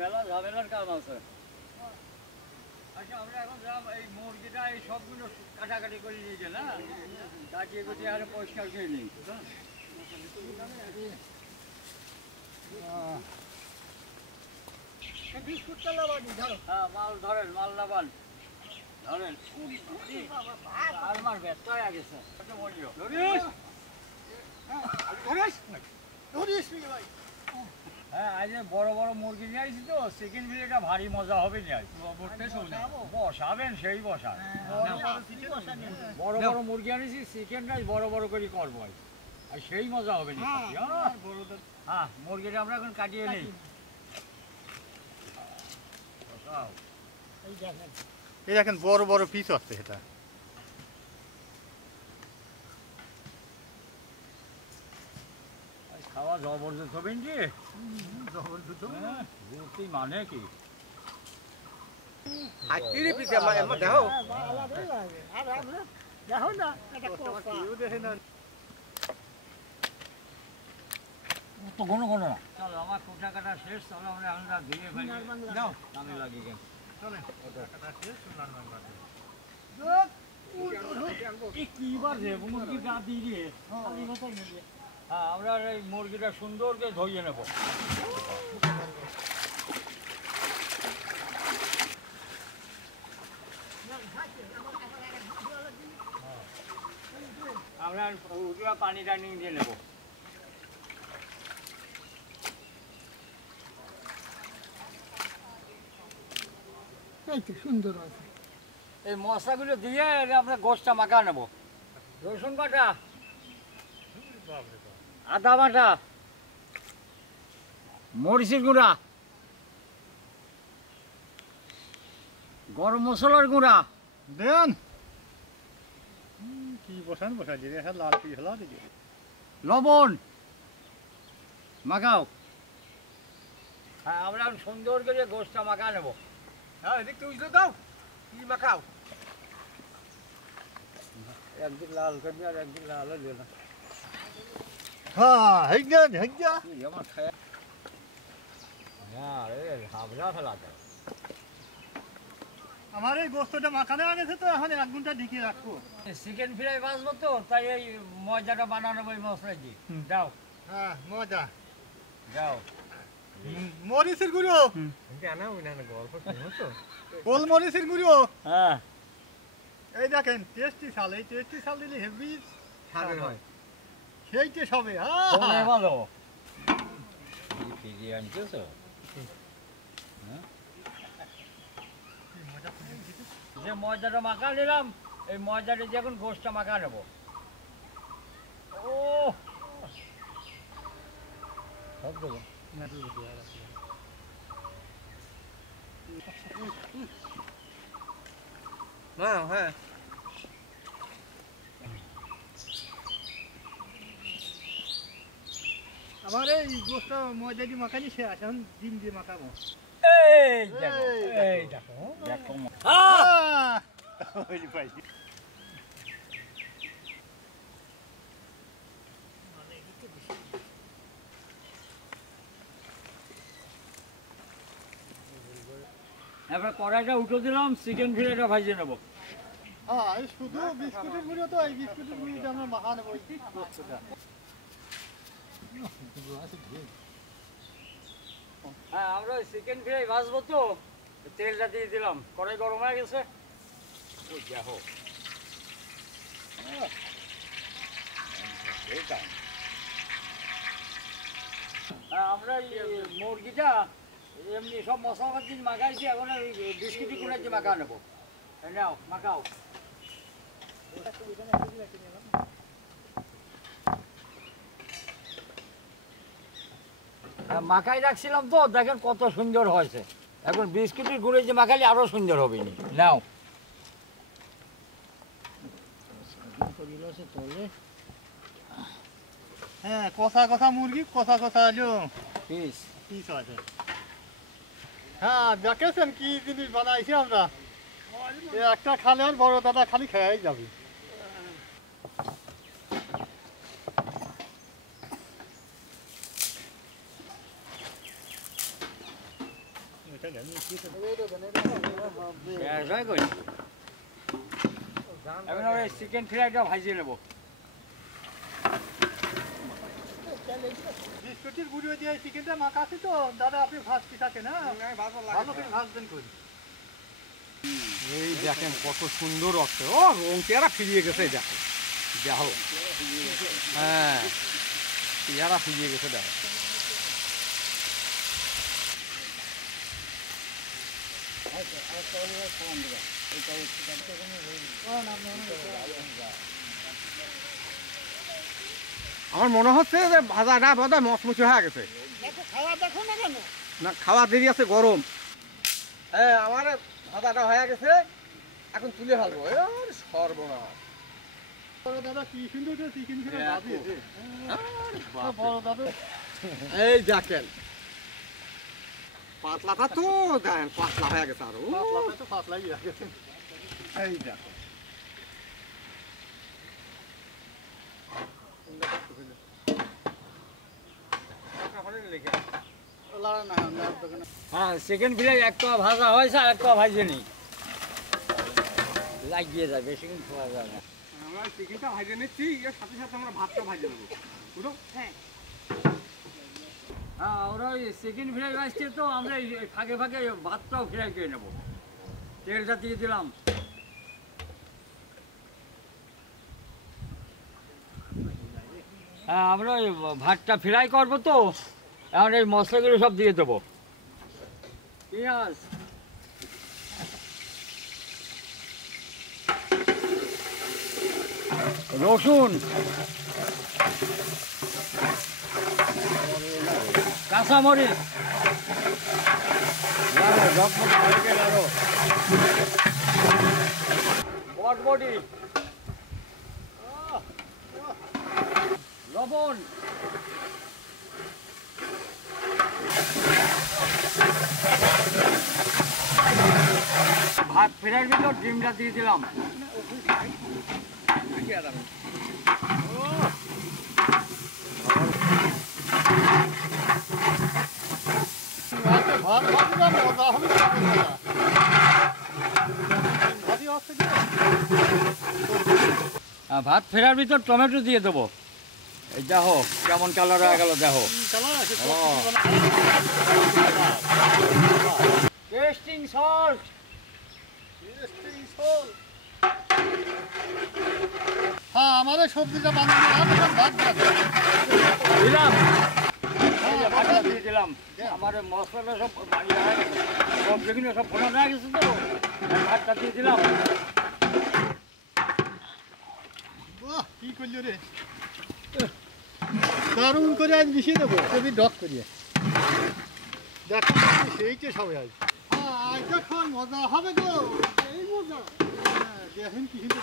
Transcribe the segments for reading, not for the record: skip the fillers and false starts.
মেলা ঝামেলার কাম আছে। আচ্ছা আমরা এখন যাম এই মুরগিটা এই সবগুলো কাটাকাটি করে নিয়ে গেল, না কাটিয়ে কুটিয়ে আর পরিষ্কার করে নিই। হ্যাঁ মাল ধরেন, মাল নাবান ধরেন। আর মার ব্যস্ত হয়ে গেছে। হ্যাঁ আজ বড় বড় মুরগি নিয়ে আসছি তো, চিকেন ফিলেটা ভারী মজা হবে নিয়ে আসছি। বসাবেন সেই বসা, বড় বড় মুরগি আনিছি, চিকেনটাই বড় বড় করে করবো আর সেই মজা হবে। হ্যাঁ মুরগিটা আমরা এখন কাটিয়ে নিই। এই দেখেন বড় বড় পিস আছে, এটা খাওয়া জবরদস্ত হবে কি? জবরদস্ত মানে কি? তো কোনো কোনো না। চলো আমার কোটা কাটা শেষ, চলো আমরা ধুয়ে ফেলি। আমি লাগি কেন হ্যাঁ আমরা এই মুরগিটা সুন্দর করে ধুয়ে নেব। আমরা পানি টানি দিয়ে নেব। সুন্দর আছে। এই মশলাগুলো দিয়ে আমরা গোশটা মাখা নেব। রসুন বাটা, আদা বাটা, মরিচের গুঁড়া, গরম মশলার গুঁড়া দেন। কি বসান বসাই দিলে লাল পিস হলা দিকে, লবণ মাখাও। হ্যাঁ আমরা সুন্দর করে গোশটা মাখা নেব। হ্যাঁ এদিক তুই দাও, কি মাখাও? একদিন লাল করবি আর একদিন লাল হয়ে না। হ্যাঁ হেগা হেগা আমার খায় হ্যাঁ রে হাবড়া ফেলা যায়। আমার এই গোস্তটা মাখানো হয়ে গেছে, তো এখন 1 ঘন্টা ঢেকে রাখবো। চিকেন ফ্রাই বাঁচবো তো, তাই এই ময়দাটা বানানো ওই মশলা দিয়ে যাও। হ্যাঁ মজা। যাও মরিচের গুঁড়ো, গোলমরিচের গুঁড়ো। হ্যাঁ এই দেখেন টেস্টি শাল, এই টেস্টি শাল দিলে হেভি স্বাদের হয়, সেই টেস্ট হবে। হ্যাঁ ভালো ফিরিয়ে আনছিস। যে ময়দাটা মাখা নিলাম, এই ময়দাটা দিয়ে এখন গোশটা মাখা নেব। ও সব দেবো হ্যাঁ আমার এই গোস্তটা ময়দা দিয়ে মাখানি শেষ, এখন ডিম দিয়ে মাখাবো। এই দেখো এই দেখো দেখো এবার কড়াইটা উঠে দিলাম, চিকেন ফিলেটা ভাজিয়ে নেবো। হ্যাঁ এই শুধু বিস্কুটের গুঁড়ো, তো এই বিস্কুটের গুঁড়োটা আমরা মাখা নেবো এই গোস্তটা। হ্যাঁ আমরা ওই চিকেন ফ্রাই ভাজবো তো, তেলটা দিয়ে দিলাম। কড়াই গরম হয়ে গেছে। ওই দেখো হ্যাঁ আমরা এই মুরগিটা এমনি সব মশলাপাতি মাখাইছি, এখন ওই বিস্কুটি করে দিয়ে মাখা নেবো। নাও মাখাও। মাখাই রাখছিলাম তো, দেখেন কত সুন্দর হয়েছে। এখন বিস্কুটের গুঁড়ো যে মাখালে আরো সুন্দর হবে। নাও হ্যাঁ কষা কষা মুরগি, কষা কষা পিস পিস আছে। হ্যাঁ দেখেছেন কি জিনিস বানাইছি আমরা, একটা খালে আর বড় দাদা খালি খেয়াই যাবে। এখন আমরা চিকেন ফ্রাইটা ভাজিয়ে নেবো। বিস্কুটের গুঁড়ো দিয়ে চিকেনটা মাখাচ্ছি তো দাদা, আপনি ভাজতে থাকেন। হ্যাঁ, ভালো করে ভাজবেন করি। এই দেখেন কত সুন্দর অর্থ, ও রং চেহারা ফিরিয়ে গেছে, দেখো দেখো, হ্যাঁ চেহারা ফিরিয়ে গেছে দেখো। আমার মনে হচ্ছে যে ভাজাটা বোধহয় মচমচে হয়ে গেছে। না, খাওয়া দেরি আছে, গরম। হ্যাঁ, আমার ভাজাটা হয়ে গেছে, এখন তুলে ফেলবো। সর্বনাশ, বড় দাদা কি সুন্দর করে চিকেন ফ্রাই ভাজিয়েছে। বড় দাদা এই দেখেন পাতলাটা তো দেখেন পাতলা হয়ে গেছে আরো। পাতলা তো পাতলাই গেছে। এই দেখো হ্যাঁ, চিকেন ফ্রাই এক পাওয়া ভাজা হয়েছে আর এক পাওয়া ভাজে নি, লাগিয়ে যায়, বেশি কিন্তু খাওয়া যায় না। আমরা চিকেনটা ভাজে নিচ্ছি, এর সাথে সাথে আমরা ভাতটা ভাজে নেবো, বুঝলো? হ্যাঁ, ওরা ওই চিকেন ফ্রাই ভাজছে তো আমরা এই ফাঁকে ফাঁকে ভাতটাও ফ্রাই করে নেবো। তেলটা দিয়ে দিলাম। হ্যাঁ, আমরা ওই ভাতটা ফ্রাই করবো তো, এখন এই মশলাগুলো সব দিয়ে দেবো। পেঁয়াজ, রসুন, কাঁচামরিচ, বটবটি, লবণ, ভাত ফেরার ভিতর ডিমটা দিয়ে দিলাম। ভাত ভাজলাম, মজা হবে। ভাজি হচ্ছে কি? ভাত ফেরার ভিতর টমেটো দিয়ে দেবো। এই দেখো কেমন কালার হয়ে গেল, দেখো। টেস্টিং সল্ট, হ্যাঁ, আমাদের সবজিটা বানানো ভাত দিলাম, ভাতটা দিয়ে দিলাম। আমার মশলাটা সব সবজিগুলো সব ফোটানো হয়ে গেছে তো, ভাতটা দিয়ে দিলাম। কি করলি রে, দারুণ করে আজ মিশিয়ে দেবো, কবি ডক করিয়ে। দেখো সেইটা সবাই আজ, আজটা খাওয়ার মজা হবে গো, এই মজা। দেখেন কি কিন্তু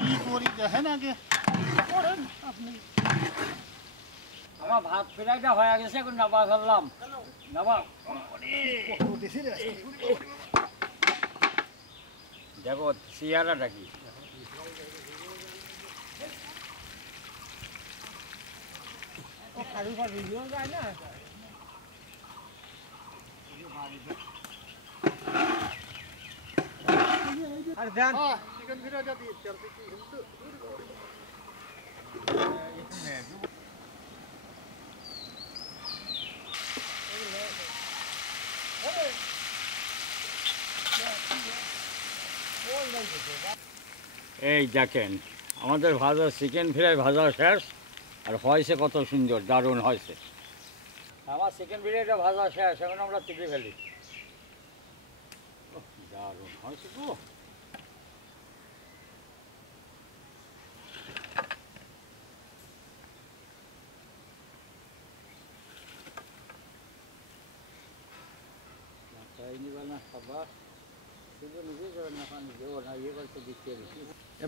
কি করি দেখেন আগে করেন আপনি। আমার ভাত ফেরাইটা হয়ে গেছে, এখন নাবা ফেললাম। নাবা দেখো চেহারাটা কি। আর দেন চিকেন ফ্রাইটা দিয়েছি আর কি কিন্তু এই দেখেন আমাদের ভাজা চিকেন ফ্রাই ভাজা শেষ, আর হয়েছে কত সুন্দর, দারুণ হয়েছে। আমার চিকেন ফ্রাইটা ভাজা শেষ, এখন আমরা তুলে ফেলি। দারুণ হয়েছে তো।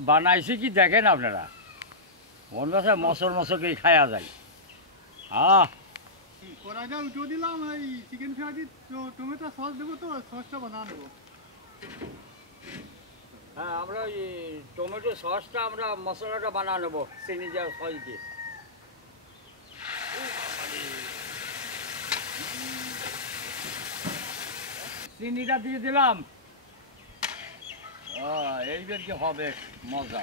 বানাইছি কি দেখেন আপনারা, মন কাছে মশর মশরকেই খায়া যায়। কড়াইটা উঠে দিলাম, এই চিকেন ফ্রাইটি টমেটো সস দেবো তো, সসটা বানানো নেবো। হ্যাঁ, আমরা ওই টমেটো সসটা আমরা মশলাটা বানা নেবো চিনি দেওয়া সস দিয়ে। চিনিটা দিয়ে দিলাম। এইবার কি হবে মজা।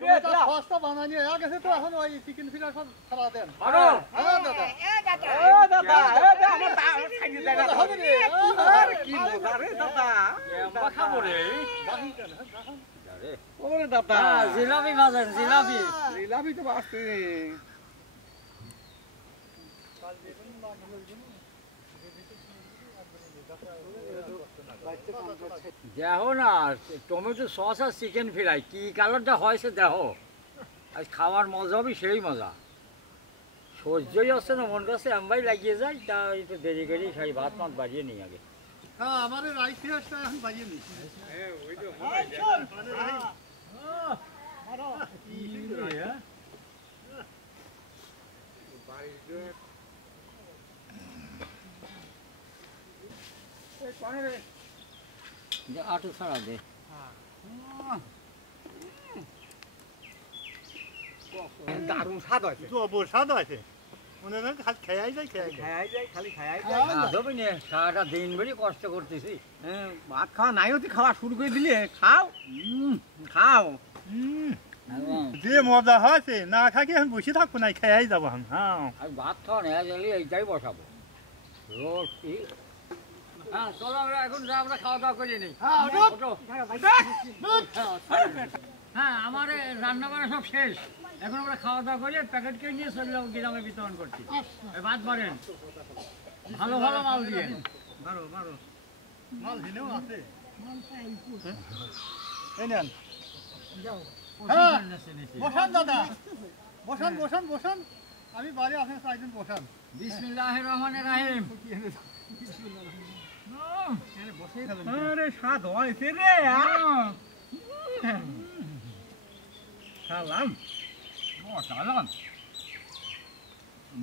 তুমি তো সস্তা বানানি হয়ে গেছে তো এখন ওই চিকেন ফিঙ্গার সব খাওয়া দেন। আরো হ্যাঁ দাদা হবে রে। কি মজা রে দাদা, আমরা খাবো রে। ওরে দাদা, জিলাপি বাজেন, জিলাপি। জিলাপি তো বাসছে। দেখো না টমেটো সস আর চিকেন ফ্রাই কি কালারটা হয়েছে দেখো। আজ খাওয়ার মজা হবে সেই মজা। সহ্যই হচ্ছে না মন কাছে আমবাই লাগিয়ে যায়, তা একটু দেরি করেই খাই, ভাত মাত বাড়িয়ে নিই আগে। হ্যাঁ আমার রাইস ফিরাসটা এখন বাজিয়ে নি। আটু ছাড়া দে। দারুণ স্বাদ হয়েছে। স্বাদ আছে মনে হয় খালি খেয়াই যায় খেয়াই যায়। খাই যায়, খালি খাই যায়। ধরবি না সারাটা দিন বেরি কষ্ট করতেছি। হ্যাঁ, ভাত খাওয়া নাই হতে খাওয়া শুরু করে দিলে খাও। খাও। যে মজা হয়েছে না খাকি এখন বসে থাকবো না খেয়াই যাবো এখন। হ্যাঁ আমি ভাত খাওয়া নেওয়া গেলে এইটাই বসাবো রোটি। হ্যাঁ চলো আমরা এখন যা আমরা খাওয়া দাওয়া করে নিই। ওঠো। হ্যাঁ আমার রান্না বান্না সব শেষ, এখন আমরা খাওয়া দাওয়া করে প্যাকেট কিনে নিয়ে চলে যাবো, গ্রামে বিতরণ করছি। ভাত মারেন ভালো ভালো মাল দিয়ে। মাল দিলেও আছে। বসান দাদা বসান বসান বসান আমি বাড়ি আপনার চাইছেন বসান। বিসমিল্লাহির রহমানির রহিম। আরে স্বাদ হয়েছে রে। খালাম। বসালাম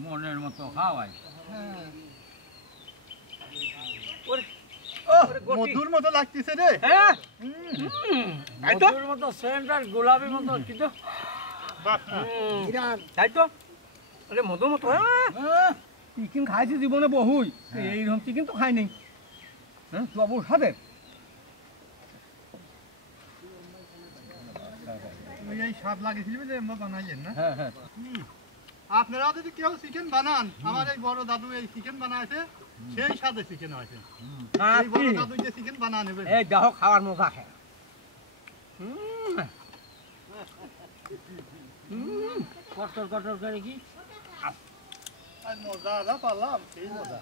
মনের মতো খাওয়াই। মধুর মতো লাগতেছে রে। হ্যাঁ, মধুর মতো সেন্ট আর গোলাপের মতো কিন্তু তাই তো। আরে মধুর মতো। চিকেন খাইছি জীবনে বহুই, এইরকম চিকেন তো খাই নেই। হ্যাঁ, বাবু সাথে এই স্বাদ লাগিয়েছিল যে আমরা বানাইলেন না। হ্যাঁ হ্যাঁ আপনারা যদি কেউ চিকেন বানান, আমার এই বড় দাদু এই চিকেন বানাইছে, সেই স্বাদে চিকেন হয়েছে। এই বড় দাদু যে চিকেন বানা নেবে এই দেখো খাওয়ার মজা খায়। কটর কটর করে কি আর মজা যা পারলাম সেই মজা।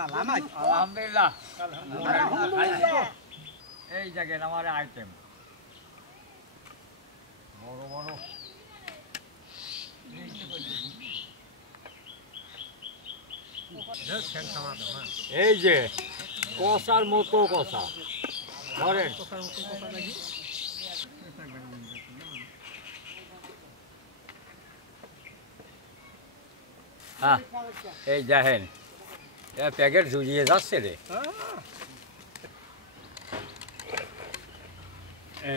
আলহামদুলিল্লাহ। এই দেখেন আমার আইটেম বড় বড়। এই যে কষার মতো কষা ধরেন। হ্যাঁ এই দেখেন প্যাকেট ঝুলিয়ে যাচ্ছে রে।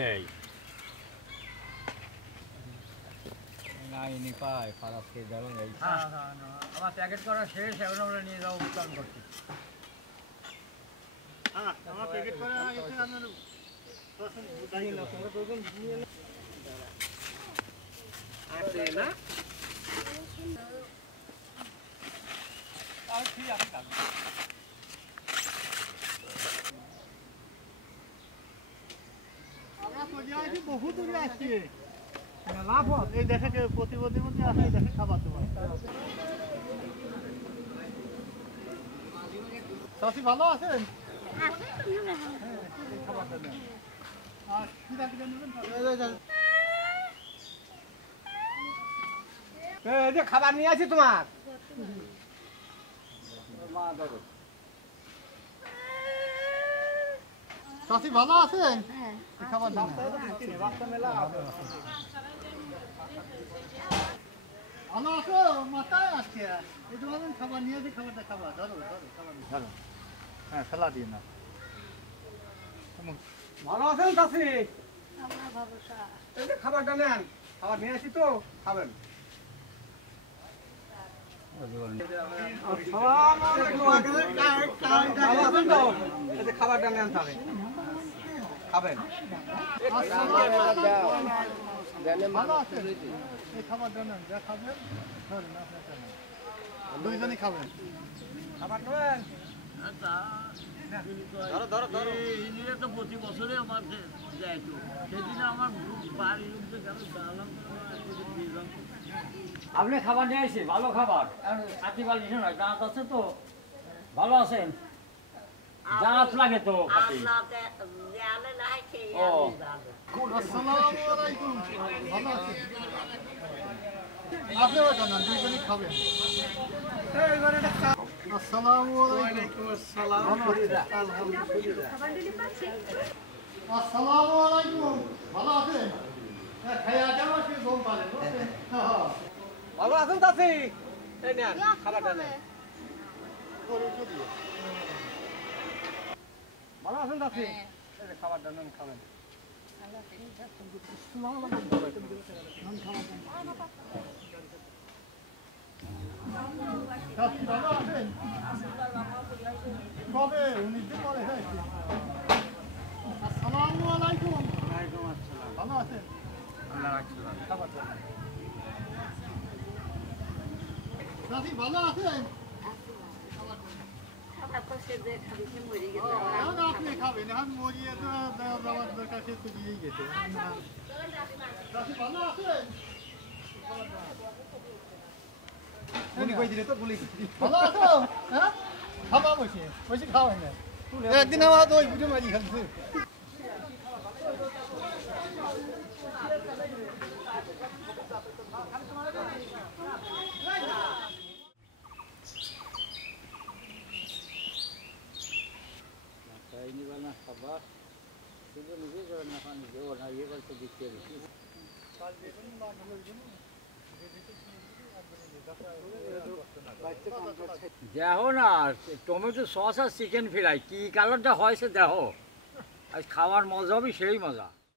এই নাইনি পায় খারাপ খেয়ে যাবেন। এই আমার প্যাকেট করা শেষ, এখন আমরা নিয়ে যাবো বিতরণ করছি। হ্যাঁ আমার প্যাকেট করে এসে আপনার আছে না? আমরা চলে আসি বহু দূরে আসছি। লাভ হয়। এই দেখে যে প্রতিবন্ধীর মধ্যে আসে এই দেখে খাবার তোমার। চাষি ভালো আছেন? আর কি রাখবেন নেবেন? এই যে খাবার নিয়ে আসি তোমার। চাষি ভালো আছেন? খাবার দাম ভালো আছো? মাথায় আসছে এই তোমাদের খাবার নিয়ে আসি, খাবারটা খাবার ধরো ধরো খাবার ধরো। হ্যাঁ ফেলা দিয়ে না। ভালো আছেন চাষি? এই যে খাবারটা নেন, খাবার নিয়ে আসি তো খাবেন। খাবারটা নেন তাহলে খাবেন। ভালো আছে এই খাবারটা নেন, যা খাবেন ধরেন আপনার দুইজনই খাবেন। খাবার নেবেন? ইন্ডিয়া তো প্রতি বছরে আমার দেয় তো, সেদিন আমার বাড়ির লোকদের কেন দাঁড়ালাম। আপনি খাবার নিয়ে আসি, ভালো খাবার, সাথী বালিশ নয়, দাঁত আছে তো, ভালো আছেন? দাঁত লাগে তো খাতি। ও আসসালামু আলাইকুম, ভালো আছেন? আপনিও জানান, দুইজনই খাবেন। আসসালামু আলাইকুম। আসসালামু আলাইকুম, ভালো আছেন? খাইয়া কেমন কি ঘুম পালেন? ভালো আছেন চাচি? এই নেন খাবারটা নেন। ভালো আছেন চাচি? এই যে খাবারটা নেন, খাবেন। ভালো আছেন? কবে? 19 দিন পরে হয়েছে। আসসালামু আলাইকুম, ভালো আছেন? খাবারটা চাচি ভালো আছেন? আপনি খাবেন, এখন মরিয়ে তো দেওয়া যাওয়ার দরকার, সে তো দিয়েই গেছে। চাচি ভালো আছেন? ভালো আছো? হ্যাঁ, খাবা বসে বসে খাওয়াই না। একদিন আমার তো ওই বুঝে মারি খাচ্ছে। খাবার শুধু নিজে করেন না, নিজে ওর না ইয়ে করতে দিচ্ছে। দেখো না, টমেটো সস আর চিকেন ফ্রাই কি কালারটা হয়েছে দেখো, আজ খাওয়ার মজা হবে সেই মজা।